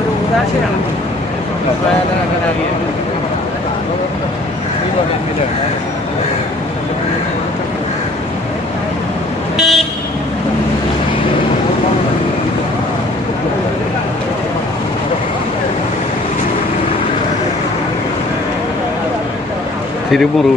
ഒരു ഉദാശയാണ് തിരുമുറു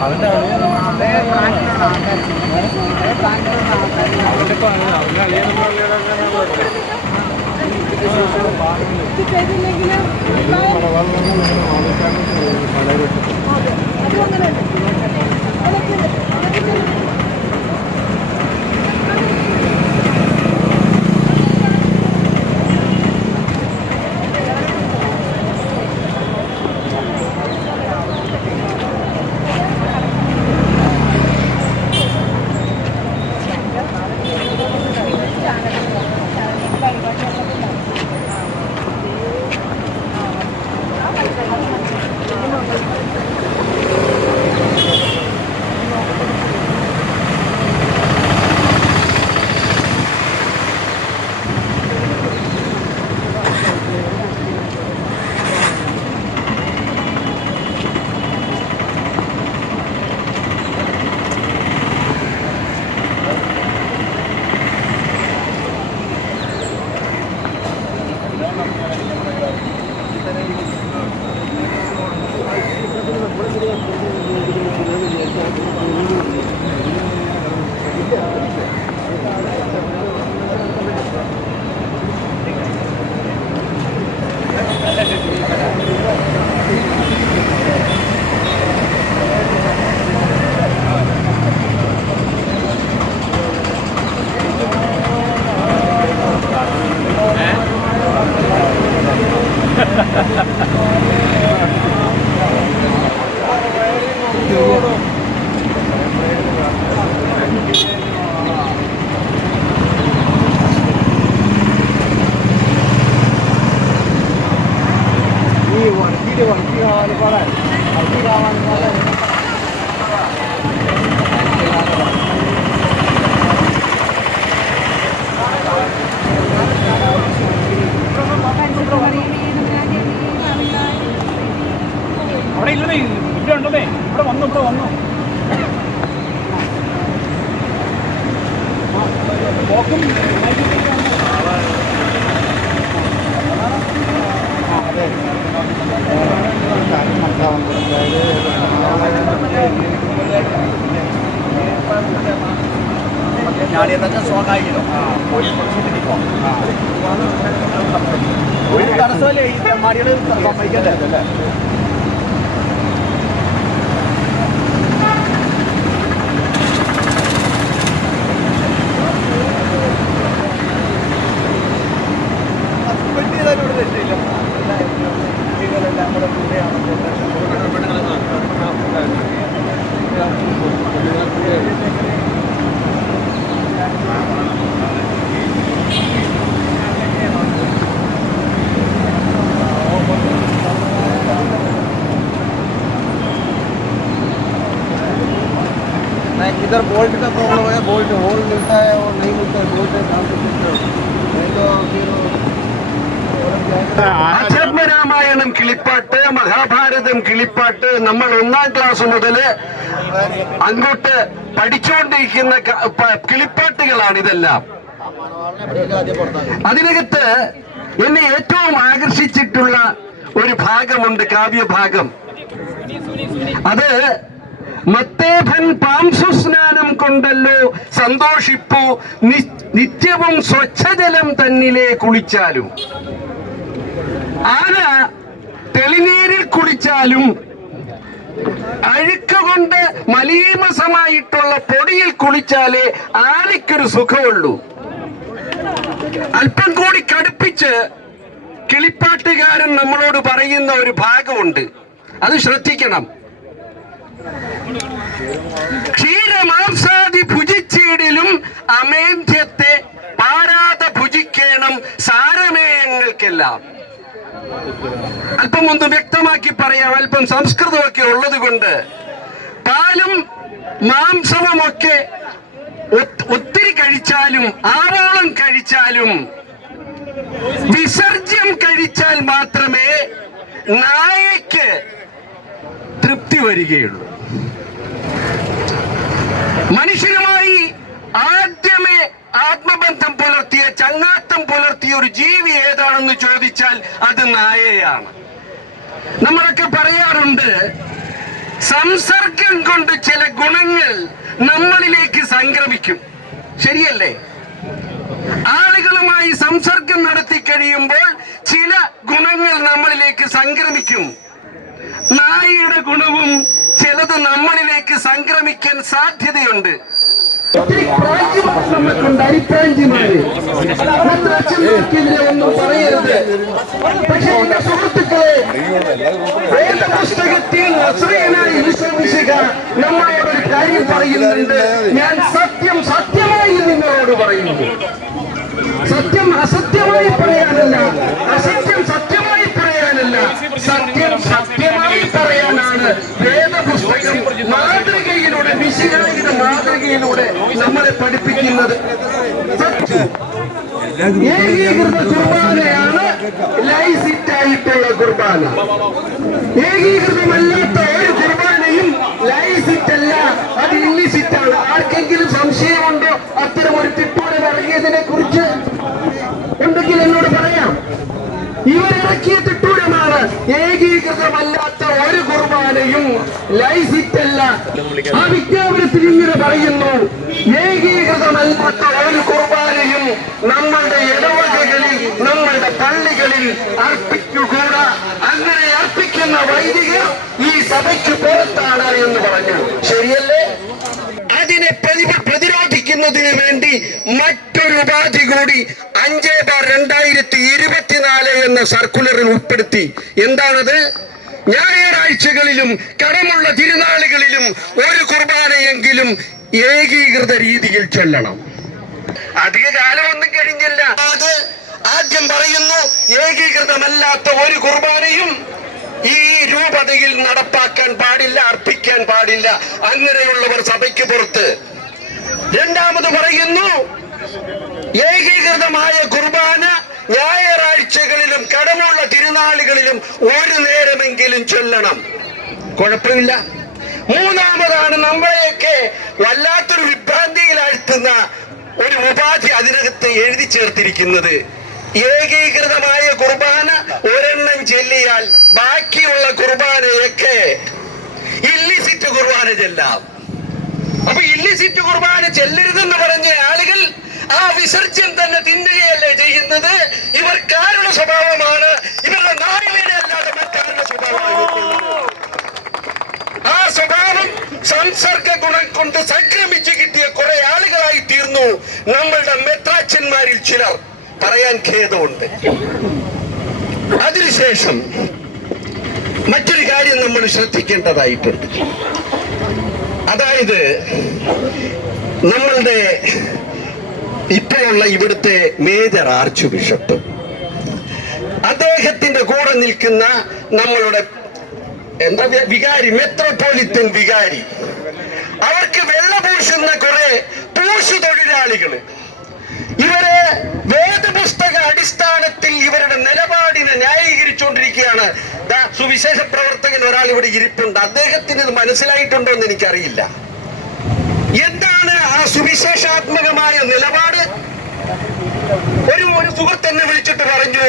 അവൻ്റെ അവിടെ ഇല്ലതേ ഇവിടെ ഉണ്ടതേ ഇവിടെ വന്നു ഇപ്പോൾ വന്നു പോക്കും അതെ ഞാടിയെന്നൊക്കെ സ്വാഭാവികല്ലോ ഒരു തടസ്സമല്ലേ ഈ തെമ്മാടികൾ സമ്മതിക്കല്ലേ അല്ലേ പെട്ടിയതിനോട് രക്ഷയില്ല കുട്ടികളെല്ലാം കൂടെ കൂടെയാണ് इधर बोल्ट का प्रॉब्लम है बोल्ट होल मिलता है और नहीं मिलता है बोल्ट नहीं तो फिर അധ്യാത്മരാമായണം കിളിപ്പാട്ട് മഹാഭാരതം കിളിപ്പാട്ട് നമ്മൾ 1ാം ക്ലാസ് മുതൽ അങ്ങോട്ട് പഠിച്ചുകൊണ്ടിരിക്കുന്ന കിളിപ്പാട്ടുകളാണ് ഇതെല്ലാം. അതിനകത്ത് എന്നെ ഏറ്റവും ആകർഷിച്ചിട്ടുള്ള ഒരു ഭാഗമുണ്ട്, കാവ്യഭാഗം. അത് മത്തേഭൻ പാംസുസ്നാനം കൊണ്ടല്ലോ സന്തോഷിപ്പു നിത്യവും സ്വച്ഛജലം തന്നിലെ കുളിച്ചാലും. ആന തെളിനീരിൽ കുളിച്ചാലും അഴുക്ക് കൊണ്ട് മലീമസമായിട്ടുള്ള പൊടിയിൽ കുളിച്ചാലേ ആനയ്ക്കൊരു സുഖമുള്ളൂ. അല്പം കൂടി കടുപ്പിച്ച് കിളിപ്പാട്ടുകാരൻ നമ്മളോട് പറയുന്ന ഒരു ഭാഗമുണ്ട്, അത് ശ്രദ്ധിക്കണം. ക്ഷീരമാംസാദി ഭുജിച്ചീടിലും അമേന്ധ്യത്തെ പാരാതെ ഭുജിക്കണം സാരമേയങ്ങൾക്കെല്ലാം. അല്പം ഒന്ന് വ്യക്തമാക്കി പറയാം, അല്പം സംസ്കൃതമൊക്കെ ഉള്ളത് കൊണ്ട്. പാലും മാംസവുമൊക്കെ ഒത്തിരി കഴിച്ചാലും ആവോളം കഴിച്ചാലും വിസർജ്യം കഴിച്ചാൽ മാത്രമേ നായയ്ക്ക് തൃപ്തി വരികയുള്ളൂ. മനുഷ്യനുമായി ആദ്യമേ ആത്മബന്ധം പുലർത്തിയ, ചങ്ങാത്തം പുലർത്തിയ ഒരു ജീവി ഏതാണെന്ന് ചോദിച്ചാൽ അത് നായയാണ്. നമ്മളൊക്കെ പറയാറുണ്ട്, സംസർഗം കൊണ്ട് ചില ഗുണങ്ങൾ നമ്മളിലേക്ക് സംക്രമിക്കും. ശരിയല്ലേ? ആളുകളുമായി സംസർഗം നടത്തി കഴിയുമ്പോൾ ചില ഗുണങ്ങൾ നമ്മളിലേക്ക് സംക്രമിക്കും. നായയുടെ ഗുണവും ചിലത് നമ്മളിലേക്ക് സംക്രമിക്കാൻ സാധ്യതയുണ്ട്. നമുക്കുണ്ട് അരിപ്പാഞ്ചിമാര്, ഒന്നും പറയരുത്. പക്ഷേ എന്റെ സുഹൃത്തുക്കളെ, വേദപുസ്തകത്തിൽ നസ്രീയനായ ഈശോമിശിഹ നമ്മളോടൊരു കാര്യം പറയുന്നുണ്ട്. ഞാൻ സത്യം സത്യമായി നിങ്ങളോട് പറയുന്നു. സത്യം അസത്യമായി പറയാനല്ല, അസത്യം സത്യമായി പറയാനല്ല, സത്യം സത്യമായി പറയാനാണ് വേദപുസ്തകം മാതൃകയിലൂടെ, മിശിഹായുടെ മാതൃകയിലൂടെ നമ്മളെ പഠിപ്പിക്കുന്നത്. ഏകീകൃത കുർബാനയാണ് ലൈസിറ്റായിട്ടുള്ള കുർബാന. ഏകീകൃതമല്ലാത്ത ഒരു കുർബാനയും ലൈസിറ്റല്ല, അത് ഇല്ലിസിറ്റാണ്. ആർക്കെങ്കിലും സംശയമുണ്ടോ അത്തരം ഒരു തിട്ടൂരം ഇറങ്ങിയതിനെ കുറിച്ച്? ഉണ്ടെങ്കിൽ എന്നോട് പറയാം. ഇവരിറക്കിയ തിട്ടൂരമാണ് ഏകീകൃതമല്ലാത്ത ഒരു കുർബാനയും ലൈസിറ്റല്ല. ആ വിജ്ഞാപനത്തിൽ ഇങ്ങനെ പറയുന്നു, ഏകീകൃതമല്ലാത്ത ഒരു കുർബാനയും നമ്മളുടെ ഇടവകകളിൽ, നമ്മളുടെ പള്ളികളിൽ അർപ്പിച്ചുകൂടാ. അങ്ങനെ അർപ്പിക്കുന്ന വൈദികർ ഈ സഭയ്ക്ക് പുറത്താണ് എന്ന് പറഞ്ഞു. ശരിയല്ലേ? അതിനെ പ്രതിരോധിക്കുന്നതിന് വേണ്ടി മറ്റൊരു ഉപാധി കൂടി 5/2024 എന്ന സർക്കുലറിൽ ഉൾപ്പെടുത്തി. എന്താണത്? ഞായറാഴ്ചകളിലും കടമുള്ള തിരുനാളുകളിലും ഒരു കുർബാനയെങ്കിലും ഏകീകൃത രീതിയിൽ ചൊല്ലണം. അധിക കാലമൊന്നും കഴിഞ്ഞില്ല. അത് ആദ്യം പറയുന്നു, ഏകീകൃതമല്ലാത്ത ഒരു കുർബാനയും ഈ രൂപതയിൽ നടപ്പാക്കാൻ പാടില്ല, അർപ്പിക്കാൻ പാടില്ല. അങ്ങനെയുള്ളവർ സഭയ്ക്ക് പുറത്ത്. രണ്ടാമത് പറയുന്നു, ഏകീകൃതമായ കുർബാന ഞായറാഴ്ചകളിലും കടമുള്ള തിരുനാളുകളിലും ഒരു നേരമെങ്കിലും ചൊല്ലണം. കുഴപ്പമില്ല. മൂന്നാമതാണ് നമ്മളെയൊക്കെ വല്ലാത്തൊരു വിഭ്രാന്തിയിലാഴ്ത്തുന്ന ഒരു ഉപാധി അതിനകത്ത് എഴുതി ചേർത്തിരിക്കുന്നത്. ഏകീകൃതമായ കുർബാന ഒരെണ്ണം ചൊല്ലിയാൽ ബാക്കിയുള്ള കുർബാനയൊക്കെ ഇല്ലിസിറ്റ് കുർബാന ചെല്ലാം. അപ്പൊ ഇല്ലിസിറ്റ് കുർബാന ചെല്ലരുതെന്ന് പറഞ്ഞ ആളുകൾ ആ വിസർജ്യം തന്നെ തിന്നുകയല്ലേ ചെയ്യുന്നത്? ഇവർ കാരണ സ്വഭാവമാണ്, ഇവരുടെ നായകനെ അല്ലാതെ മറ്റാരുടെ സ്വഭാവമാണ്. ആ സ്വഭാവം സംസർഗ ഗുണം കൊണ്ട് സംക്രമിച്ചു കിട്ടിയ കുറെ ആളുകളായി തീർന്നു നമ്മളുടെ മെത്രാച്ചന്മാരിൽ ചിലർ. പറയാൻ ഖേദമുണ്ട്. അതിനുശേഷം മറ്റൊരു കാര്യം നമ്മൾ ശ്രദ്ധിക്കേണ്ടതായിട്ടുണ്ട്. അതായത് നമ്മളുടെ ഇപ്പോഴുള്ള ഇവിടുത്തെ മേജർ ആർച്ച് ബിഷപ്പ്, അദ്ദേഹത്തിന്റെ കൂടെ നിൽക്കുന്ന നമ്മളുടെ വികാരി, മെത്രോപൊളിറ്റൻ വികാരി, അവർക്ക് വെള്ള പൂശുന്ന കുറെ പൂശു തൊഴിലാളികള്, ഇവരെ വേദപുസ്തക അടിസ്ഥാനത്തിൽ ഇവരുടെ നിലപാടിനെ ന്യായീകരിച്ചുകൊണ്ടിരിക്കുകയാണ്. സുവിശേഷ പ്രവർത്തകൻ ഒരാൾ ഇവിടെ ഇരിപ്പുണ്ട്. അദ്ദേഹത്തിന് ഇത് മനസ്സിലായിട്ടുണ്ടോ എന്ന് എനിക്കറിയില്ല. എന്താണ് ആ സുവിശേഷാത്മകമായ നിലപാട്? ഒരു സുഹൃത്ത് എന്നെ വിളിച്ചിട്ട് പറഞ്ഞു,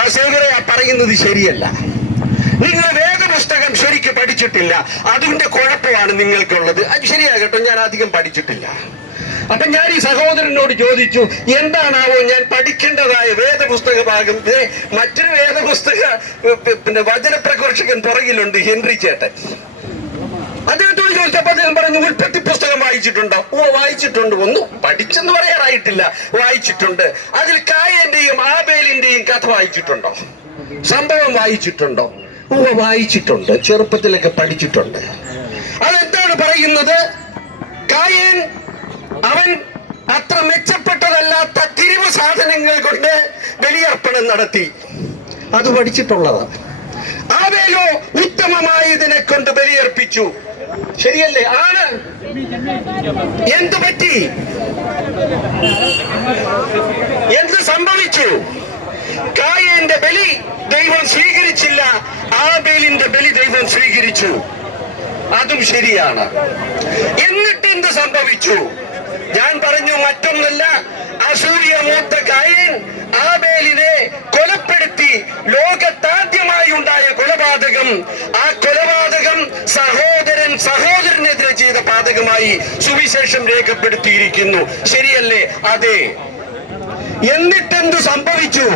ആ സേവരെ പറയുന്നത് ശരിയല്ല, നിങ്ങൾ വേദപുസ്തകം ശരിക്ക് പഠിച്ചിട്ടില്ല, അതിന്റെ കുഴപ്പമാണ് നിങ്ങൾക്കുള്ളത്. അത് ശരിയാകട്ടോ, ഞാൻ അധികം പഠിച്ചിട്ടില്ല. അപ്പൊ ഞാൻ ഈ സഹോദരനോട് ചോദിച്ചു, എന്താണാവോ ഞാൻ പഠിക്കേണ്ടതായ വേദപുസ്തക ഭാഗം? മറ്റൊരു വേദപുസ്തക വചനപ്രഘോഷകൻ പുറകിലുണ്ട്, ഹെൻറി ചേട്ടൻ. അദ്ദേഹത്തോട് ചോദിച്ചപ്പോ അദ്ദേഹം പറഞ്ഞു, ഉൽപ്പത്തി പുസ്തകം വായിച്ചിട്ടുണ്ടോ? ഓ, വായിച്ചിട്ടുണ്ട്. ഒന്നും പഠിച്ചെന്ന് പറയാറായിട്ടില്ല, വായിച്ചിട്ടുണ്ട്. അതിൽ കായന്റെയും ആബേലിന്റെയും കഥ വായിച്ചിട്ടുണ്ടോ? സംഭവം വായിച്ചിട്ടുണ്ടോ? ഓ, വായിച്ചിട്ടുണ്ട്, ചെറുപ്പത്തിലൊക്കെ പഠിച്ചിട്ടുണ്ട്. അതെന്താണ് പറയുന്നത്? കായൻ അവൻ അത്ര മെച്ചപ്പെട്ടതല്ലാത്ത തിരിവ് സാധനങ്ങൾ കൊണ്ട് ബലിയർപ്പണം നടത്തി, അത് പഠിച്ചിട്ടുള്ളതാണ്. ആബേലോ ഉത്തമമായതിനെ കൊണ്ട് ബലിയർപ്പിച്ചു. ശരിയല്ലേ? ആണ്. എന്തു പറ്റി? എന്ത് സംഭവിച്ചു? കായന്റെ ബലി ദൈവം സ്വീകരിച്ചില്ല, ആബേലിന്റെ ബലി ദൈവം സ്വീകരിച്ചു. അതും ശരിയാണ്. എന്നിട്ട് എന്ത് സംഭവിച്ചു? ഞാൻ പറഞ്ഞു, മറ്റൊന്നല്ല, അസൂയ മൂത്ത കായൻ ആബേലിനെ കൊലപ്പെടുത്തി. ലോകത്താദ്യമായി ഉണ്ടായ കൊലപാതകം. ആ കൊലപാതകം സഹോദരനെതിരെ ചെയ്ത പാതകമായി സുവിശേഷം രേഖപ്പെടുത്തിയിരിക്കുന്നു. ശരിയല്ലേ? അതെ. എന്നിട്ടെന്തു സംഭവിച്ചു?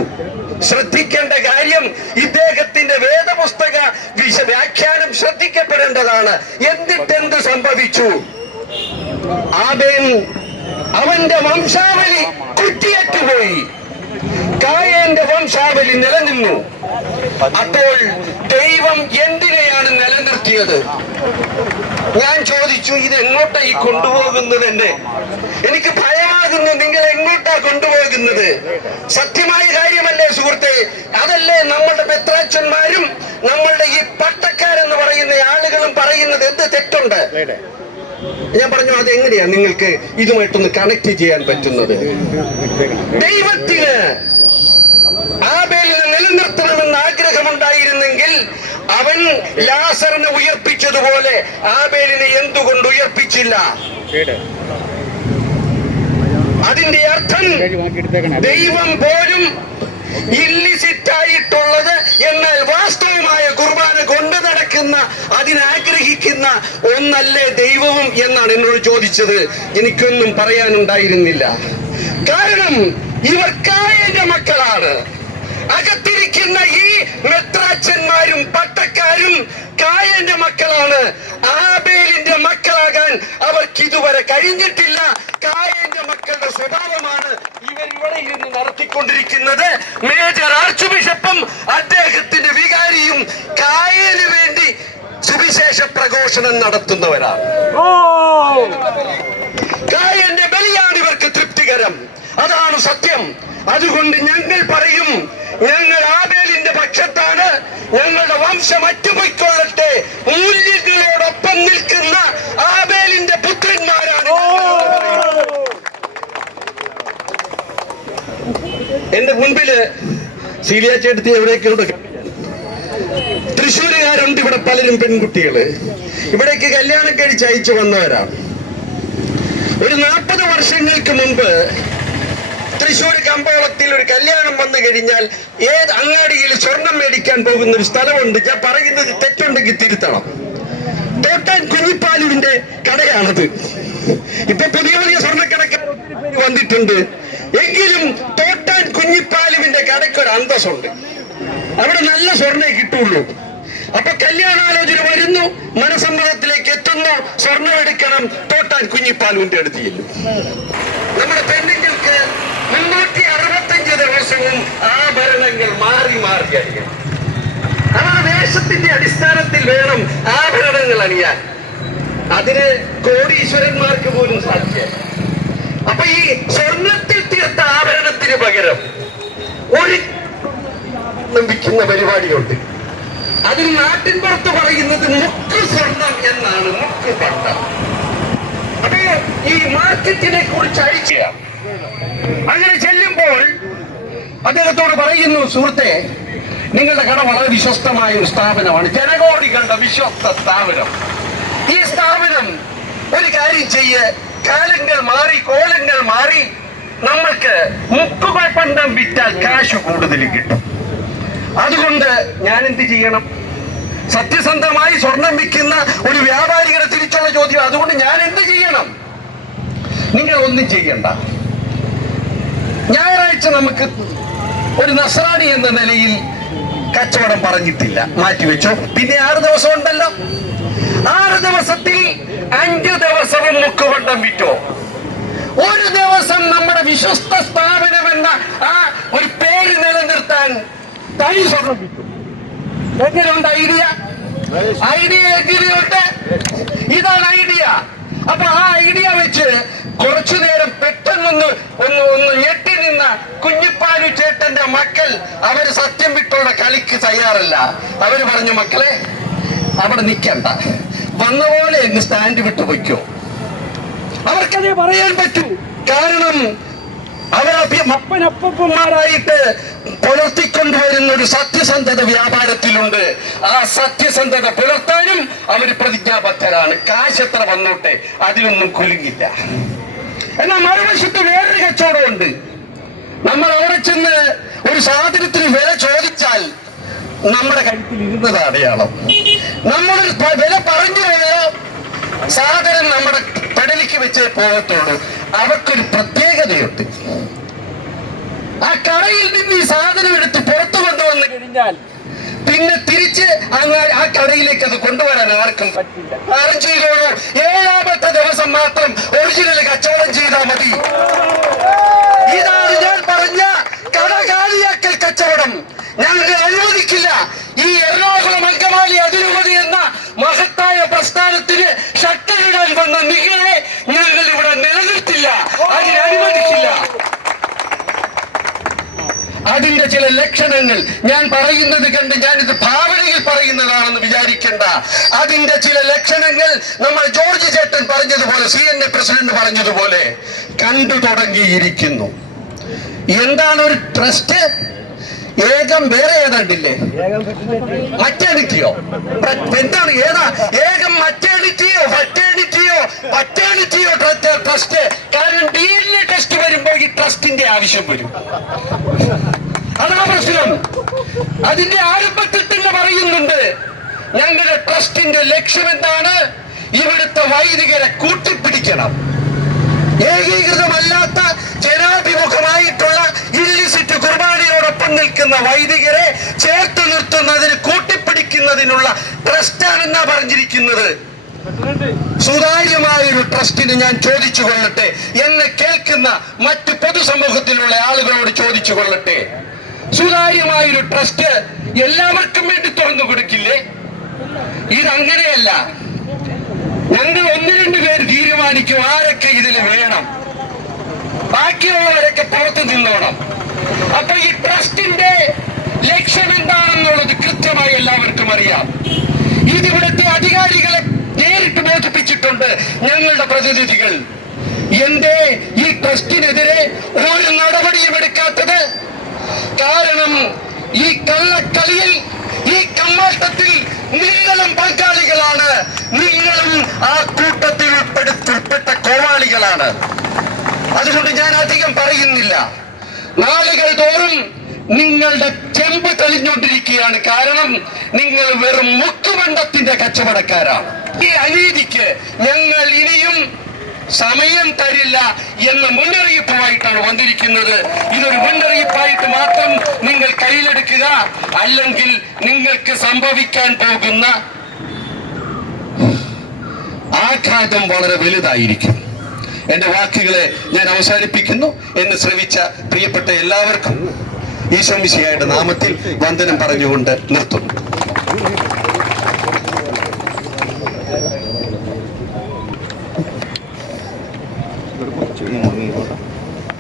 ശ്രദ്ധിക്കേണ്ട കാര്യം, ഇദ്ദേഹത്തിന്റെ വേദപുസ്തക വ്യാഖ്യാനം ശ്രദ്ധിക്കപ്പെടേണ്ടതാണ്. എന്നിട്ടെന്ത് സംഭവിച്ചു? ആബേൽ അവന്റെ വംശാവലി കുറ്റിയറ്റുപോയി, കായന്റെ വംശാവലി നിലനിന്നു. അപ്പോൾ ദൈവം എന്തിനെയാണ് നിലനിർത്തിയത്? ഞാൻ ചോദിച്ചു, ഇത് എങ്ങോട്ടാ ഈ കൊണ്ടുപോകുന്നത്? എന്നെ എനിക്ക് ഭയമാകുന്നു. നിങ്ങൾ എങ്ങോട്ടാ കൊണ്ടുപോകുന്നത്? സത്യമായ കാര്യമല്ലേ സുഹൃത്തെ? അതല്ലേ നമ്മളുടെ മെത്രാച്ചന്മാരും നമ്മളുടെ ഈ പട്ടക്കാരെന്ന് പറയുന്ന ആളുകളും പറയുന്നത്? എന്ത് തെറ്റുണ്ട്? ഞാൻ പറഞ്ഞു, അതെങ്ങനെയാ നിങ്ങൾക്ക് ഇതുമായിട്ടൊന്ന് കണക്ട് ചെയ്യാൻ പറ്റുന്നത്? ദൈവത്തിന് ആബേലിനെ നിലനിർത്തണമെന്ന് ആഗ്രഹമുണ്ടായിരുന്നെങ്കിൽ അവൻ ലാസറിനെ ഉയർപ്പിച്ചതുപോലെ ആബേലിനെ എന്തുകൊണ്ട് ഉയർപ്പിച്ചില്ല? അതിന്റെ അർത്ഥം ദൈവം പോലും ഇല്ലിസിറ്റ് ആയിട്ടുള്ളത് എന്നാൽ വാസ്തവമായ കുർബാന കൊണ്ടു നടക്കുന്ന, അതിനാഗ്രഹിക്കുന്ന ഒന്നല്ലേ ദൈവവും എന്നാണ് എന്നോട് ചോദിച്ചത്. എനിക്കൊന്നും പറയാനുണ്ടായിരുന്നില്ല. കാരണം ഇവർ കായന്റെ മക്കളാണ്. അകത്തിരിക്കുന്ന ഈ മെത്രാച്ചന്മാരും പട്ടക്കാരും കായന്റെ മക്കളാണ്. ആബേലിന്റെ മക്കളാകാൻ അവർക്ക് ഇതുവരെ കഴിഞ്ഞിട്ടില്ല. കായന്റെ മക്കളുടെ സ്വഭാവമാണ് ഇവർ ഇവിടെ ഇരുന്ന് നടത്തിക്കൊണ്ടിരിക്കുന്നത്. മേജർ ആർച്ച് ബിഷപ്പും അദ്ദേഹത്തിന്റെ വികാരിയും കായന് വേണ്ടി സുവിശേഷ പ്രഘോഷണം നടത്തുന്നവരാണ്. കായന്റെ ബലിയാണ് ഇവർക്ക് തൃപ്തികരം. അതാണ് സത്യം. അതുകൊണ്ട് ഞങ്ങൾ പറയും, ഞങ്ങൾ ആബേലിന്റെ പക്ഷത്താണ്. ഞങ്ങളുടെ വംശം അറ്റുപോയിക്കൊള്ളട്ടെ. മൂല്യങ്ങളോടൊപ്പം നിൽക്കുന്ന ആബേലിന്റെ പുത്രന്മാരാണ്. എന്റെ മുൻപില് സീലിയ ചേട്ടത്തി എവിടേക്കുണ്ട്? തൃശ്ശൂരുകാരുണ്ട് ഇവിടെ പലരും, പെൺകുട്ടികള് ഇവിടേക്ക് കല്യാണം കഴിച്ച് അയച്ചു വന്നവരാണ്. ഒരു 40 വർഷങ്ങൾക്ക് മുമ്പ് തൃശ്ശൂർ കമ്പോളത്തിൽ ഒരു കല്യാണം വന്നു കഴിഞ്ഞാൽ ഏത് അങ്ങാടിയിൽ സ്വർണം മേടിക്കാൻ പോകുന്ന ഒരു സ്ഥലമുണ്ട്. ഞാൻ പറയുന്നത് തെറ്റുണ്ടെങ്കിൽ തിരുത്തണം. തൊട്ട തോട്ടാൻ കുഞ്ഞിപ്പാലുവിന്റെ കടയാണത്. ഇപ്പൊ പുതിയ പുതിയ സ്വർണ്ണക്കടക്കാർ ഒത്തിരി പേര് വന്നിട്ടുണ്ട്. എങ്കിലും തോട്ടാൻ കുഞ്ഞിപ്പാലുവിന്റെ കടയ്ക്കൊരു അന്തസ്സുണ്ട്. അവിടെ നല്ല സ്വർണ്ണേ കിട്ടുള്ളൂ. അപ്പൊ കല്യാണാലോചന വരുന്നു, മനസമ്മതത്തിലേക്ക് എത്തുന്നു, സ്വർണ്ണം എടുക്കണം, തോട്ടാൻ കുഞ്ഞിപ്പാലുവിന്റെ അടുത്ത് ചെല്ലും. നമ്മുടെ പെണ്ണുങ്ങൾക്ക് 365 ദിവസവും ആഭരണങ്ങൾ മാറി മാറി അണിയണം. ആ വേഷത്തിന്റെ അടിസ്ഥാനത്തിൽ വേണം ആഭരണങ്ങൾ അണിയാൻ. അതിന് കോടീശ്വരന്മാർക്ക് പോലും സാധ്യമല്ല. അപ്പൊ ഈ സ്വർണത്തിൽ തീർത്ത ആഭരണത്തിന് പകരം ഒരു വിൽക്കുന്ന പരിപാടിയുണ്ട്. അതിന് നാട്ടിൻ പുറത്ത് പറയുന്നത് മുക്ക് സ്വർണം എന്നാണ്, മുക്ക് പട്ടം. അപ്പൊ ഈ മാർക്കറ്റിനെ കുറിച്ച് അഴിക്കുകയാണ്. അങ്ങനെ ചെല്ലുമ്പോൾ അദ്ദേഹത്തോട് പറയുന്നു, സുഹൃത്തെ, നിങ്ങളുടെ കട വളരെ വിശ്വസ്തമായ ഒരു സ്ഥാപനമാണ്, ജനകോടികളുടെ വിശ്വസ്ത സ്ഥാപനം. ഈ സ്ഥാപനം ഒരു കാര്യം ചെയ്യ്, കാലങ്ങൾ മാറി കോലങ്ങൾ മാറി നമ്മൾക്ക് മുക്കുകൾ പണ്ടം വിറ്റാൽ കാശ് കൂടുതൽ കിട്ടും. അതുകൊണ്ട് ഞാൻ എന്ത് ചെയ്യണം? സത്യസന്ധമായി സ്വർണം വിൽക്കുന്ന ഒരു വ്യാപാരികളെ തിരിച്ചുള്ള ചോദ്യം. അതുകൊണ്ട് ഞാൻ എന്ത് ചെയ്യണം? നിങ്ങൾ ഒന്നും ചെയ്യണ്ട. ഞായറാഴ്ച നമുക്ക് ഒരു നസ്രാണി എന്ന നിലയിൽ കച്ചവടം പറഞ്ഞിട്ടില്ല, മാറ്റിവെച്ചോ. പിന്നെ 6 ദിവസം ഉണ്ടല്ലോ. 6 ദിവസത്തിൽ 5 ദിവസവും മുക്കുവണ്ടം വിറ്റോ. ഒരു ദിവസം നമ്മുടെ വിശ്വസ്ത സ്ഥാപനം എന്ന ആ ഒരു പേര് നിലനിർത്താൻ തനി സ്വർണം വിറ്റു. എങ്ങനെയുണ്ട് ഐഡിയ? ഐഡിയ എങ്ങനെയുണ്ട്? ഇതാണ് ഐഡിയ. അപ്പൊ ആ ഐഡിയ വെച്ച് കുറച്ചു നേരം പെട്ടെന്നൊന്ന് ഞെട്ടി നിന്ന കുഞ്ഞിപ്പാലു ചേട്ടന്റെ മക്കൾ അവര് സത്യം വിട്ടോടെ കളിക്ക് തയ്യാറല്ല. അവര് പറഞ്ഞു, മക്കളെ അവിടെ നിൽക്കണ്ട, വന്ന പോലെ എന്ന് സ്റ്റാൻഡ് വിട്ടു വയ്ക്കോ. അവർക്കതേ പറയാൻ പറ്റൂ. കാരണം അവർ അപ്പനപ്പന്മാരായിട്ട് പുലർത്തിക്കൊണ്ടുവരുന്ന ഒരു സത്യസന്ധത വ്യാപാരത്തിലുണ്ട്. ആ സത്യസന്ധത പുലർത്താനും അവർ പ്രതിജ്ഞാബദ്ധരാണ്. കാശ് എത്ര വന്നോട്ടെ, അതിലൊന്നും കുലുങ്ങില്ല. എന്നാൽ മറുവശത്ത് വേറൊരു കച്ചവടമുണ്ട്. നമ്മൾ അവിടെ ചെന്ന് ഒരു സാധനത്തിന് വില ചോദിച്ചാൽ നമ്മുടെ കഴുത്തിൽ ഇരുന്നത് അടയാളം. നമ്മൾ വില പറഞ്ഞു പോയോ സാധനം നമ്മുടെ പെടലിക്ക് വെച്ചേ പോകത്തുള്ളൂ. അവർക്കൊരു പ്രത്യേകതയുണ്ട്. ആ കടയിൽ നിന്ന് ഈ സാധനം എടുത്ത് പുറത്തു കൊണ്ടുവന്ന് കഴിഞ്ഞാൽ പിന്നെ തിരിച്ച് ആ കടയിലേക്ക് അത് കൊണ്ടുവരാൻ ആർക്കും പറ്റില്ല. ആരും ചെയ്തോളൂ, 7ാമത്തെ ദിവസം മാത്രം ഒറിജിനൽ കച്ചവടം ചെയ്താൽ മതി. ഇതാണ് ഞാൻ പറഞ്ഞ കടകാലിയാക്കൽ കച്ചവടം. ഞങ്ങൾ അനുവദിക്കില്ല. ഈ എറണാകുളം അങ്കമാലി അതിരൂപതി എന്ന മഹത്തായ പ്രസ്ഥാനത്തിന് ശക്തിയിടാൻ വന്ന നിങ്ങളെ ഞങ്ങൾ ഇവിടെ നിലനിർത്തില്ല, അതിന് അനുവദിക്കില്ല. അതിന്റെ ചില ലക്ഷണങ്ങൾ ഞാൻ പറയുന്നത് കണ്ട് ഞാനിത് ഭാവനയിൽ പറയുന്നതാണെന്ന് വിചാരിക്കേണ്ട. അതിന്റെ ചില ലക്ഷണങ്ങൾ നമ്മൾ ജോർജ് ചേട്ടൻ പറഞ്ഞതുപോലെ, CNA പ്രസിഡന്റ് പറഞ്ഞതുപോലെ കണ്ടു തുടങ്ങിയിരിക്കുന്നു. എന്താണ് ഒരു ട്രസ്റ്റ്? ഏകം വേറെ ഏതാണ്ടില്ലേ? മറ്റേണിറ്റിയോ? എന്താണ്? ഏതാ ഏകം? മറ്റേണിറ്റിയോ പറ്റേണിറ്റിയോ ട്രസ്റ്റ്? കാരണം DNA ടെസ്റ്റ് വരുമ്പോൾ ഈ ട്രസ്റ്റിന്റെ ആവശ്യം വരും. അതാ പ്രശ്നം. അതിന്റെ ആരംഭത്തിൽ തന്നെ പറയുന്നുണ്ട്, ഞങ്ങളുടെ ട്രസ്റ്റിന്റെ ലക്ഷ്യം എന്താണ്? ഇവിടുത്തെ വൈദികരെ കൂട്ടിപ്പിടിക്കണം. ഏകീകൃതമല്ലാത്ത ജനാഭിമുഖമായിട്ടുള്ള ഇല്ലിസിറ്റ് കുർബാനയോടൊപ്പം നിൽക്കുന്ന വൈദികരെ ചേർത്ത് നിർത്തുന്നതിന്, കൂട്ടിപ്പിടിക്കുന്നതിനുള്ള ട്രസ്റ്റാണെന്നാ പറഞ്ഞിരിക്കുന്നത്. സുതാര്യമായൊരു ട്രസ്റ്റിന് ഞാൻ ചോദിച്ചു കൊള്ളട്ടെ, എന്നെ കേൾക്കുന്ന മറ്റു പൊതുസമൂഹത്തിലുള്ള ആളുകളോട് ചോദിച്ചു കൊള്ളട്ടെ, സുതാര്യമായൊരു ട്രസ്റ്റ് എല്ലാവർക്കും വേണ്ടി തുറന്നു കൊടുക്കില്ലേ? ഇതങ്ങനെയല്ല. ഞങ്ങൾ 1-2 പേര് തീരുമാനിക്കും ആരൊക്കെ ഇതിൽ വേണം, ബാക്കിയുള്ളവരൊക്കെ പുറത്തു നിന്നോണം. അപ്പൊ ഈ ട്രസ്റ്റിന്റെ ലക്ഷ്യം എന്താണെന്നുള്ളത് കൃത്യമായി എല്ലാവർക്കും അറിയാം. ഇതിവിടുത്തെ അധികാരികളെ നേരിട്ട് ബോധിപ്പിച്ചിട്ടുണ്ട് ഞങ്ങളുടെ പ്രതിനിധികൾ. എന്തേ ഈ ട്രസ്റ്റിനെതിരെ ഒരു നടപടിയും എടുക്കാത്തത്? കാരണം ഈ കള്ളക്കളിയിൽ, ഈ കമ്മാട്ടത്തിൽ നിങ്ങളും പങ്കാളികളാണ്. നിങ്ങളും ആ കൂട്ടത്തിൽ ഉൾപ്പെട്ട കോമാളികളാണ്. അതുകൊണ്ട് ഞാൻ അധികം പറയുന്നില്ല. നാളുകൾ തോറും നിങ്ങളുടെ ചെമ്പ് തെളിഞ്ഞുകൊണ്ടിരിക്കുകയാണ്. കാരണം നിങ്ങൾ വെറും മുക്കുമണ്ടത്തിന്റെ കച്ചവടക്കാരാണ്. ഈ അനീതിക്ക് ഞങ്ങൾ ഇനിയും സമയം തരില്ല എന്ന മുന്നറിയിപ്പുമായിട്ടാണ് വന്നിരിക്കുന്നത്. ഇതൊരു മുന്നറിയിപ്പായിട്ട് മാത്രം നിങ്ങൾ കയ്യിലെടുക്കുക, അല്ലെങ്കിൽ നിങ്ങൾക്ക് സംഭവിക്കാൻ പോകുന്ന ആഘാതം വളരെ വലുതായിരിക്കും. എന്റെ വാക്കുകളെ ഞാൻ അവസാനിപ്പിക്കുന്നു. എന്നെ ശ്രവിച്ച പ്രിയപ്പെട്ട എല്ലാവർക്കും ഈശോ മിശിഹായുടെ നാമത്തിൽ വന്ദനം പറഞ്ഞുകൊണ്ട് നിർത്തുന്നു.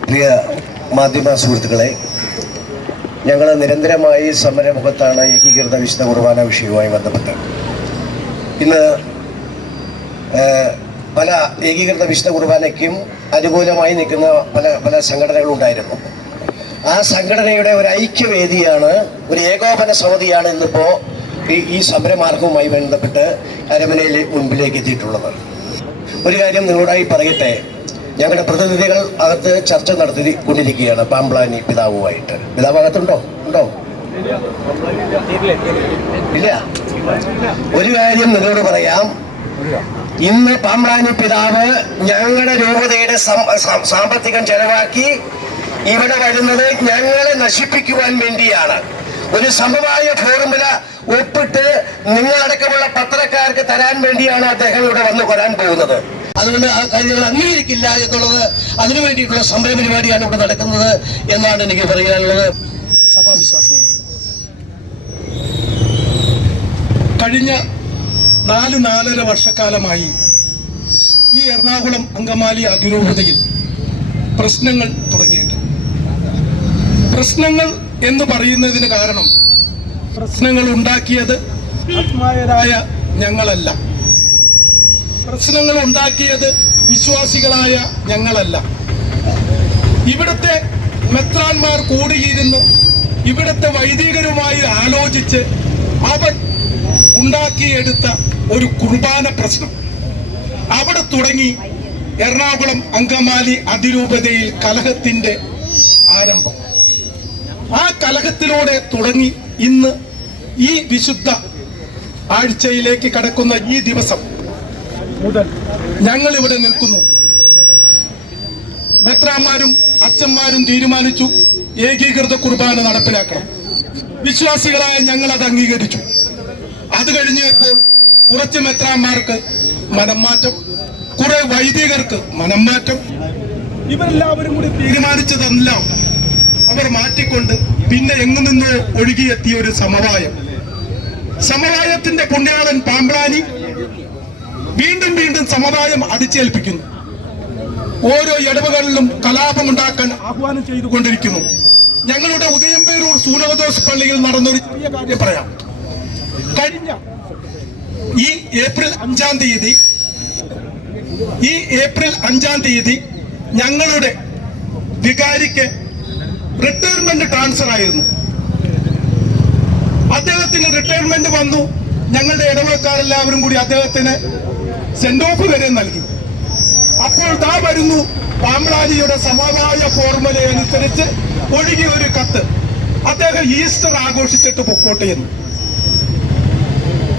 പ്രിയ മാധ്യമ സുഹൃത്തുക്കളെ, ഞങ്ങൾ നിരന്തരമായി സമരമുഖത്താണ് ഏകീകൃത വിശുദ്ധ കുർബാന വിഷയവുമായി ബന്ധപ്പെട്ട്. ഇന്ന് പല ഏകീകൃത വിശുദ്ധ കുർബാനയ്ക്കും അനുകൂലമായി നിൽക്കുന്ന പല സംഘടനകളുണ്ടായിരുന്നു. ആ സംഘടനയുടെ ഒരു ഐക്യവേദിയാണ്, ഒരു ഏകോപന സമിതിയാണ് ഇന്നിപ്പോൾ ഈ സമരമാർഗവുമായി ബന്ധപ്പെട്ട് അരമനയിൽ മുൻപിലേക്ക് എത്തിയിട്ടുള്ളത്. ഒരു കാര്യം നിങ്ങളോടായി പറയട്ടെ, ഞങ്ങളുടെ പ്രതിനിധികൾ അകത്ത് ചർച്ച നടത്തിക്കൊണ്ടിരിക്കുകയാണ് പാമ്പ്ലാനി പിതാവുമായിട്ട്. പിതാവ് അകത്തുണ്ടോ? ഉണ്ടോ? ഇല്ല. ഒരു കാര്യം നിങ്ങളോട് പറയാം, ഇന്ന് പാമ്പ്ലാനി പിതാവ് ഞങ്ങളുടെ രൂപതയുടെ സാമ്പത്തികം ചെലവാക്കി ഇവിടെ വരുന്നത് ഞങ്ങളെ നശിപ്പിക്കുവാൻ വേണ്ടിയാണ്. ഒരു സമവായ ഫോർമുല ഒപ്പിട്ട് നിങ്ങളടക്കമുള്ള പത്രക്കാർക്ക് തരാൻ വേണ്ടിയാണ് അദ്ദേഹം ഇവിടെ വന്ന് കൊരാൻ പോകുന്നത്. അതുകൊണ്ട് ആ കാര്യങ്ങൾ അംഗീകരിക്കില്ല എന്നുള്ളത്, അതിനു വേണ്ടിയിട്ടുള്ള സമര പരിപാടിയാണ് ഇവിടെ നടക്കുന്നത് എന്നാണ് എനിക്ക് പറയാനുള്ളത്. സഭാവിശ്വാസികളെ, കഴിഞ്ഞ 4-4.5 വർഷക്കാലമായി ഈ എറണാകുളം അങ്കമാലി അതിരൂപതയിൽ പ്രശ്നങ്ങൾ തുടങ്ങിയിട്ട്. പ്രശ്നങ്ങൾ എന്ന് പറയുന്നതിന് കാരണം, പ്രശ്നങ്ങൾ ഉണ്ടാക്കിയത് ആത്മായരായ ഞങ്ങളല്ല, പ്രശ്നങ്ങൾ ഉണ്ടാക്കിയത് വിശ്വാസികളായ ഞങ്ങളല്ല. ഇവിടുത്തെ മെത്രാന്മാർ കൂടിയിരുന്ന് ഇവിടുത്തെ വൈദികരുമായി ആലോചിച്ച് അവർ ഉണ്ടാക്കിയെടുത്ത ഒരു കുർബാന പ്രശ്നം അവിടെ തുടങ്ങി എറണാകുളം അങ്കമാലി അതിരൂപതയിൽ കലഹത്തിന്റെ ആരംഭം. ആ കലഹത്തിലൂടെ തുടങ്ങി ഇന്ന് ഈ വിശുദ്ധ ആഴ്ചയിലേക്ക് കടക്കുന്ന ഈ ദിവസം മുതൽ ഞങ്ങൾ ഇവിടെ നിൽക്കുന്നു. മെത്രാന്മാരും അച്ഛന്മാരും തീരുമാനിച്ചു ഏകീകൃത കുർബാന നടപ്പിലാക്കണം. വിശ്വാസികളായ ഞങ്ങൾ അത് അംഗീകരിച്ചു. അത് കഴിഞ്ഞപ്പോൾ കുറച്ച് മെത്രാന്മാർക്ക് മനംമാറ്റം, കുറെ വൈദികർക്ക് മനംമാറ്റം. ഇവരെല്ലാവരും കൂടി തീരുമാനിച്ചതെല്ലാം അവർ മാറ്റിക്കൊണ്ട് പിന്നെ എങ്ങു നിന്നോ ഒഴുകിയെത്തിയ ഒരു സമവായം. സമവായത്തിന്റെ പുണ്യാളൻ പാമ്പ്ലാനി വീണ്ടും വീണ്ടും സമവായം അടിച്ചേൽപ്പിക്കുന്നു. ഓരോ ഇടവകളിലും കലാപമുണ്ടാക്കാൻ ആഹ്വാനം ചെയ്തുകൊണ്ടിരിക്കുന്നു. ഞങ്ങളുടെ ഉദയംപേരൂർ സൂനകദോസ് പള്ളിയിൽ നടന്നൊരു ചെറിയ കാര്യം പറയാം. കഴിഞ്ഞ ഈ ഏപ്രിൽ 5-ാം തീയതി ഞങ്ങളുടെ വികാരിക്ക് റിട്ടയർമെന്റ് ട്രാൻസ്ഫർ ആയിരുന്നു. അദ്ദേഹത്തിന് റിട്ടയർമെന്റ് വന്നു. ഞങ്ങളുടെ ഇടവക്കാരെല്ലാവരും കൂടി അദ്ദേഹത്തിന് സെൻഡ് ഓഫ് വരെ നൽകി. അപ്പോൾ താ വരുന്നു പാമ്പ്ലാനിയുടെ സമവായ ഫോർമുല അനുസരിച്ച് ഒഴുകിയ ഒരു കത്ത്. അദ്ദേഹം ഈസ്റ്റർ ആഘോഷിച്ചിട്ട് പൊക്കോട്ടെ എന്ന്.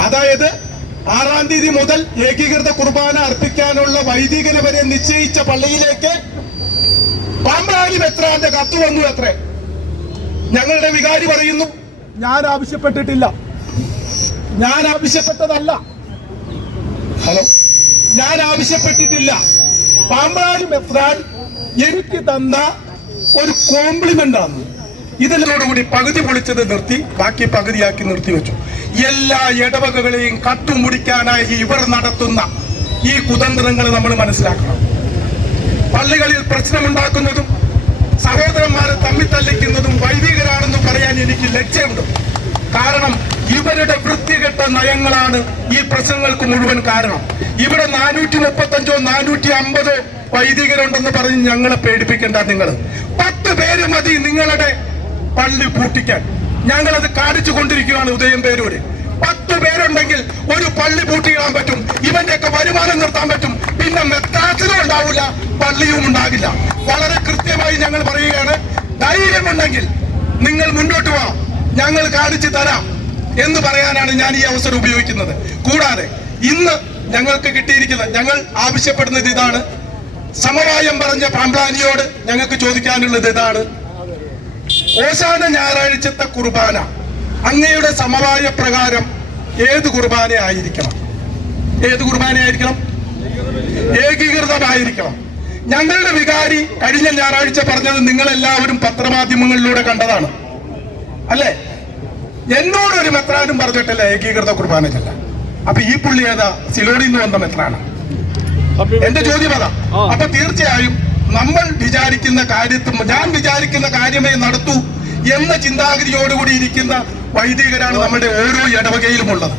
അതായത് 6-ാം തീയതി മുതൽ ഏകീകൃത കുർബാന അർപ്പിക്കാനുള്ള വൈദികനെ വരെ നിശ്ചയിച്ച പള്ളിയിലേക്ക് പാമ്പ്ലാനി മെത്രാന്റെ കത്ത് വന്നു അത്രേ. ഞങ്ങളുടെ വികാരി പറയുന്നു, ഞാൻ ആവശ്യപ്പെട്ടിട്ടില്ല, ഞാൻ ആവശ്യപ്പെട്ടതല്ല. ഹലോ, ഞാൻ ആവശ്യപ്പെട്ടിട്ടില്ല. പാമ്പ്ലാനി മെത്രാൻ എനിക്ക് തന്ന ഒരു കോംപ്ലിമെന്റ് ആണ്. ഇതിനോടുകൂടി പകുതി പൊളിച്ചത് നിർത്തി, ബാക്കി പകുതിയാക്കി നിർത്തിവെച്ചു. എല്ലാ ഇടവകകളെയും കട്ടുമുടിക്കാനായി ഇവർ നടത്തുന്ന ഈ കുതന്ത്രങ്ങൾ നമ്മൾ മനസ്സിലാക്കണം. പള്ളികളിൽ പ്രശ്നമുണ്ടാക്കുന്നതും സഹോദരന്മാരെ തമ്മിത്തല്ലിക്കുന്നതും വൈദികരാണെന്ന് പറയാൻ എനിക്ക് ലജ്ജയുണ്ട്. കാരണം ഇവരുടെ വൃത്തികെട്ട നയങ്ങളാണ് ഈ പ്രശ്നങ്ങൾക്ക് മുഴുവൻ കാരണം. ഇവിടെ 435 450 വൈദികരുണ്ടെന്ന് പറഞ്ഞ് ഞങ്ങളെ പേടിപ്പിക്കേണ്ട. നിങ്ങൾ 10 പേര് മതി നിങ്ങളുടെ പള്ളി പൂട്ടിക്കാൻ. ഞങ്ങളത് കാണിച്ചു കൊണ്ടിരിക്കുകയാണ്. ഉദയംപേരൂര് 10 പേരുണ്ടെങ്കിൽ ഒരു പള്ളി പൂട്ടിയിടാൻ പറ്റും. ഇവന്റെയൊക്കെ വരുമാനം നിർത്താൻ പറ്റും. പിന്നെ മെത്രാസിനും ഉണ്ടാവില്ല, പള്ളിയും ഉണ്ടാകില്ല. വളരെ കൃത്യമായി ഞങ്ങൾ പറയുകയാണ്, ധൈര്യമുണ്ടെങ്കിൽ നിങ്ങൾ മുന്നോട്ട് വാ, ഞങ്ങൾ കാണിച്ചു തരാം എന്ന് പറയാനാണ് ഞാൻ ഈ അവസരം ഉപയോഗിക്കുന്നത്. കൂടാതെ ഇന്ന് ഞങ്ങൾക്ക് കിട്ടിയിരിക്കുന്നത്. ഞങ്ങൾ ആവശ്യപ്പെടുന്നത് ഇതാണ്. സമവായം പറഞ്ഞ പാമ്പ്ലാനിയോട് ഞങ്ങൾക്ക് ചോദിക്കാനുള്ളത് ഇതാണ്. ഓശാന ഞായറാഴ്ചത്തെ കുർബാന അങ്ങയുടെ സമവായ പ്രകാരം ഏത് കുർബാന ആയിരിക്കണം? ഏത് കുർബാനയായിരിക്കണം? ഏകീകൃതമായിരിക്കണം. ഞങ്ങളുടെ വികാരി കഴിഞ്ഞ ഞായറാഴ്ച പറഞ്ഞത് നിങ്ങളെല്ലാവരും പത്രമാധ്യമങ്ങളിലൂടെ കണ്ടതാണ് അല്ലേ? എന്നോടൊരു മെത്രാനും പറഞ്ഞിട്ടില്ല ഏകീകൃത കുർബാന ചെല്ല. അപ്പൊ ഈ പുള്ളി ഏതാ? സിലോഡിൽ നിന്ന് വന്ന മെത്രാണ്. എന്റെ ചോദ്യം അതാ. അപ്പൊ തീർച്ചയായും നമ്മൾ വിചാരിക്കുന്ന കാര്യത്തും ഞാൻ വിചാരിക്കുന്ന കാര്യമേ നടത്തൂ എന്ന ചിന്താഗതിയോടുകൂടി ഇരിക്കുന്ന വൈദികരാണ് നമ്മുടെ ഓരോ ഇടവകയിലുമുള്ളത്.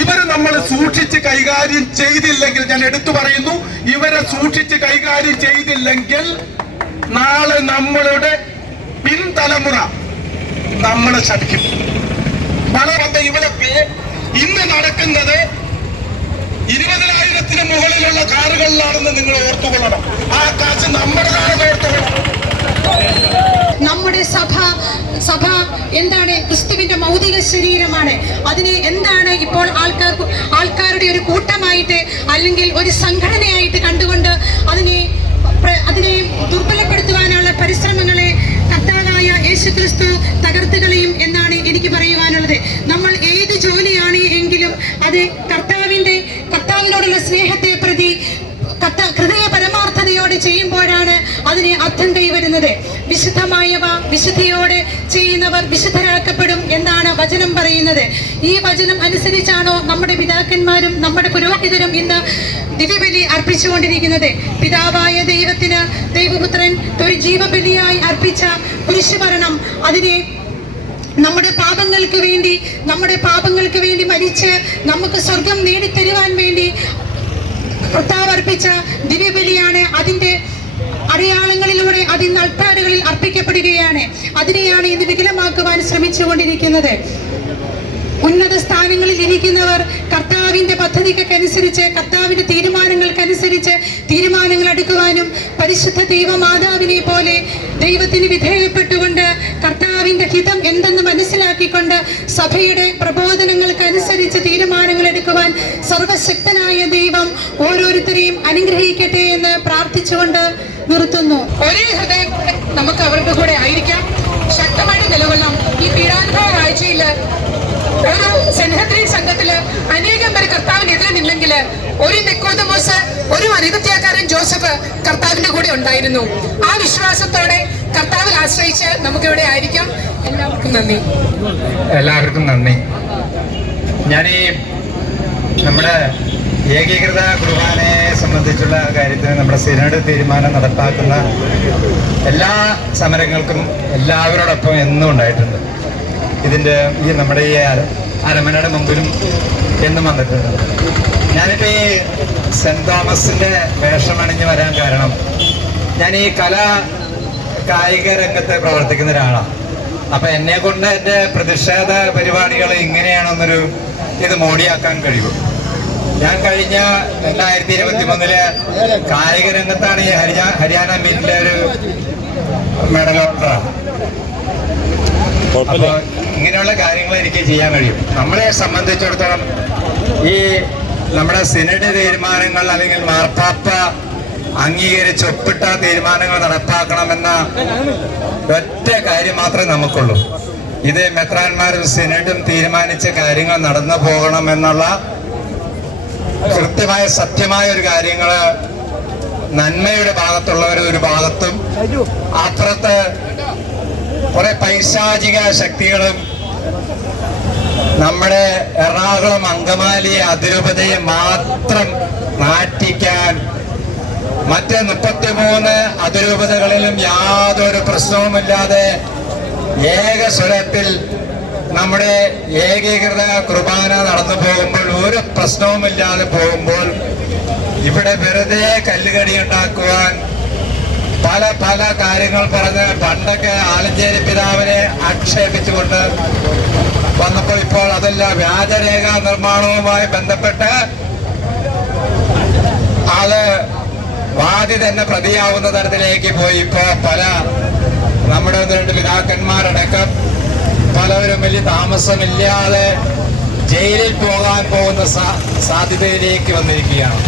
ഇവരെ നമ്മൾ സൂക്ഷിച്ച് കൈകാര്യം ചെയ്തില്ലെങ്കിൽ, ഞാൻ എടുത്തു പറയുന്നു, ഇവരെ സൂക്ഷിച്ച് കൈകാര്യം ചെയ്തില്ലെങ്കിൽ നാളെ നമ്മളുടെ പിൻതലമുറ നമ്മളെ ശപിക്കും. വളരെ ഇവരൊക്കെ ഇന്ന് നടക്കുന്നത് 20,000-ന് മുകളിലുള്ള കാറുകളിലാണെന്ന് നിങ്ങൾ ഓർത്തുകൊള്ളണം. ആ കാശ് നമ്മുടെ കാറിൽ ഓർത്തുകൊള്ളണം. നമ്മുടെ സഭ എന്താണ്? ക്രിസ്തുവിന്റെ മൗതിക ശരീരമാണ്. അതിനെ എന്താണ് ഇപ്പോൾ ആൾക്കാരുടെ ഒരു കൂട്ടമായിട്ട് അല്ലെങ്കിൽ ഒരു സംഘടനയായിട്ട് കണ്ടുകൊണ്ട് അതിനെ ദുർബലപ്പെടുത്തുവാനുള്ള പരിശ്രമങ്ങളെ കർത്താവായ യേശുക്രിസ്തു തകർത്തുകളയും എന്നാണ് എനിക്ക് പറയുവാനുള്ളത്. നമ്മൾ ഏത് ജോലിയാണ് എങ്കിലും അത് കർത്താവിനോടുള്ള സ്നേഹത്തെ പ്രതി ഹൃദയ പരമാർത്ഥതയോടെ ചെയ്യുമ്പോഴാണ് അതിന് അർത്ഥം കൈവരുന്നത്. വിശുദ്ധമായവ വിശുദ്ധിയോടെ ചെയ്യുന്നവർ വിശുദ്ധരാക്കപ്പെടും എന്നാണ് വചനം പറയുന്നത്. ഈ വചനം അനുസരിച്ചാണോ നമ്മുടെ പിതാക്കന്മാരും നമ്മുടെ പുരോഹിതരും ഇന്ന് ദിവ്യബലി അർപ്പിച്ചുകൊണ്ടിരിക്കുന്നത്? പിതാവായ ദൈവത്തിന് ദൈവപുത്രൻ ഒരു ജീവബലിയായി അർപ്പിച്ച കുരിശുമരണം, അതിനെ നമ്മുടെ പാപങ്ങൾക്ക് വേണ്ടി മരിച്ച് നമുക്ക് സ്വർഗം നേടിത്തരുവാൻ വേണ്ടി കർത്താവ് അർപ്പിച്ച ദിവ്യബലിയാണ്. അതിന്റെ അടയാളങ്ങളിലൂടെ അതിന് അൾത്താരകളിൽ അർപ്പിക്കപ്പെടുകയാണ്. അതിനെയാണ് ഇന്ന് വികലമാക്കുവാൻ ശ്രമിച്ചുകൊണ്ടിരിക്കുന്നത്. ഉന്നത സ്ഥാനങ്ങളിൽ ഇരിക്കുന്നവർ കർത്താവിന്റെ പദ്ധതിക്കനുസരിച്ച്, കർത്താവിന്റെ തീരുമാനങ്ങൾക്കനുസരിച്ച് തീരുമാനങ്ങൾ എടുക്കുവാനും പരിശുദ്ധ ദൈവമാതാവിനെ പോലെ ദൈവത്തിന് വിധേയപ്പെട്ടുകൊണ്ട് കർത്താവിന്റെ ഹിതം എന്തെന്ന് മനസ്സിലാക്കിക്കൊണ്ട് സഭയുടെ പ്രബോധനങ്ങൾക്കനുസരിച്ച് തീരുമാനങ്ങൾ എടുക്കുവാൻ സർവശക്തനായ ദൈവം ഓരോരുത്തരെയും അനുഗ്രഹിക്കട്ടെ എന്ന് പ്രാർത്ഥിച്ചുകൊണ്ട് നിർത്തുന്നു. ഒരേ ഹൃദയം നമുക്ക് അവരുടെ കൂടെ ആയിരിക്കാം, ശക്തമായിട്ട് നിലകൊള്ളാം. ഈ പീഡാനുഭവ ആഴ്ചയിൽ ഒരു സെൻഹദ്രീൻ സംഘത്തില് അനേകം പേര് കർത്താവിനെതിരെ നിന്നെങ്കിൽ ഒരു നിക്കോദമോസ്, ഒരു അരിമത്യാക്കാരൻ ജോസഫ് കർത്താവിന്റെ കൂടെ ഉണ്ടായിരുന്നു. ആ വിശ്വാസത്തോടെ കർത്താവിൽ ആശ്രയിച്ച് നമുക്കിവിടെ ആയിരിക്കാം. എല്ലാവർക്കും നന്ദി. ഞാൻ ഈ നമ്മുടെ ഏകീകൃത കുർബാനയെ സംബന്ധിച്ചുള്ള കാര്യത്തിന് നമ്മുടെ സിനഡ് തീരുമാനം നടപ്പാക്കുന്ന എല്ലാ സമരങ്ങൾക്കും എല്ലാവരോടൊപ്പം എന്നും ഉണ്ടായിട്ടുണ്ട്. ഇതിൻ്റെ നമ്മുടെ ഈ അരമനയുടെ മുമ്പിലും എന്നും വന്നിട്ടുണ്ട്. ഞാനിപ്പോൾ ഈ സെൻറ് തോമസിൻ്റെ വേഷമണിഞ്ഞ് വരാൻ കാരണം, ഞാൻ ഈ കായിക രംഗത്ത് പ്രവർത്തിക്കുന്ന ഒരാളാണ്. അപ്പം എന്നെ കൊണ്ട് എൻ്റെ പ്രതിഷേധ പരിപാടികൾ ഇങ്ങനെയാണെന്നൊരു ഇത് മോടിയാക്കാൻ കഴിയും. ഞാൻ കഴിഞ്ഞ 2023 കായിക രംഗത്താണ് ഈ ഹരിയാന മീറ്റിലെ ഒരു മെഡൽ ഹോൾഡറാണ്. അപ്പോൾ ഇങ്ങനെയുള്ള കാര്യങ്ങൾ എനിക്ക് ചെയ്യാൻ കഴിയും. നമ്മളെ സംബന്ധിച്ചിടത്തോളം ഈ നമ്മുടെ സിനഡ് തീരുമാനങ്ങൾ അല്ലെങ്കിൽ മാർപ്പാപ്പ അംഗീകരിച്ച് ഒപ്പിട്ട തീരുമാനങ്ങൾ നടപ്പാക്കണമെന്ന ഒറ്റ കാര്യം മാത്രമേ നമുക്കുള്ളൂ. ഇത് മെത്രാന്മാരും സിനഡും തീരുമാനിച്ച കാര്യങ്ങൾ നടന്നു പോകണമെന്നുള്ള കൃത്യമായ സത്യമായ ഒരു കാര്യങ്ങള് നന്മയുടെ ഭാഗത്തുള്ളവർ ഒരു ഭാഗത്തും, അപ്പുറത്ത് കുറെ പൈശാചിക ശക്തികളും നമ്മുടെ എറണാകുളം അങ്കമാലി അതിരൂപതയെ മാത്രം നാറ്റിക്കാൻ മറ്റ് 33 അതിരൂപതകളിലും യാതൊരു പ്രശ്നവുമില്ലാതെ ഏകസ്വരത്തിൽ നമ്മുടെ ഏകീകൃത കുർബാന നടന്നു പോകുമ്പോൾ, ഒരു പ്രശ്നവുമില്ലാതെ പോകുമ്പോൾ ഇവിടെ വെറുതെ കല്ലുകടി ഉണ്ടാക്കുവാൻ പല കാര്യങ്ങൾ പറഞ്ഞ് പണ്ടൊക്കെ ആലഞ്ചേരി പിതാവിനെ ആക്ഷേപിച്ചുകൊണ്ട് വന്നപ്പോൾ ഇപ്പോൾ അതല്ല, വ്യാജരേഖാ നിർമ്മാണവുമായി ബന്ധപ്പെട്ട് അത് വാദി തന്നെ പ്രതിയാവുന്ന തരത്തിലേക്ക് പോയി. ഇപ്പോൾ നമ്മുടെ 1-2 പിതാക്കന്മാരടക്കം പലവരും വലിയ താമസമില്ലാതെ ജയിലിൽ പോകാൻ പോകുന്ന സാധ്യതയിലേക്ക് വന്നിരിക്കുകയാണ്.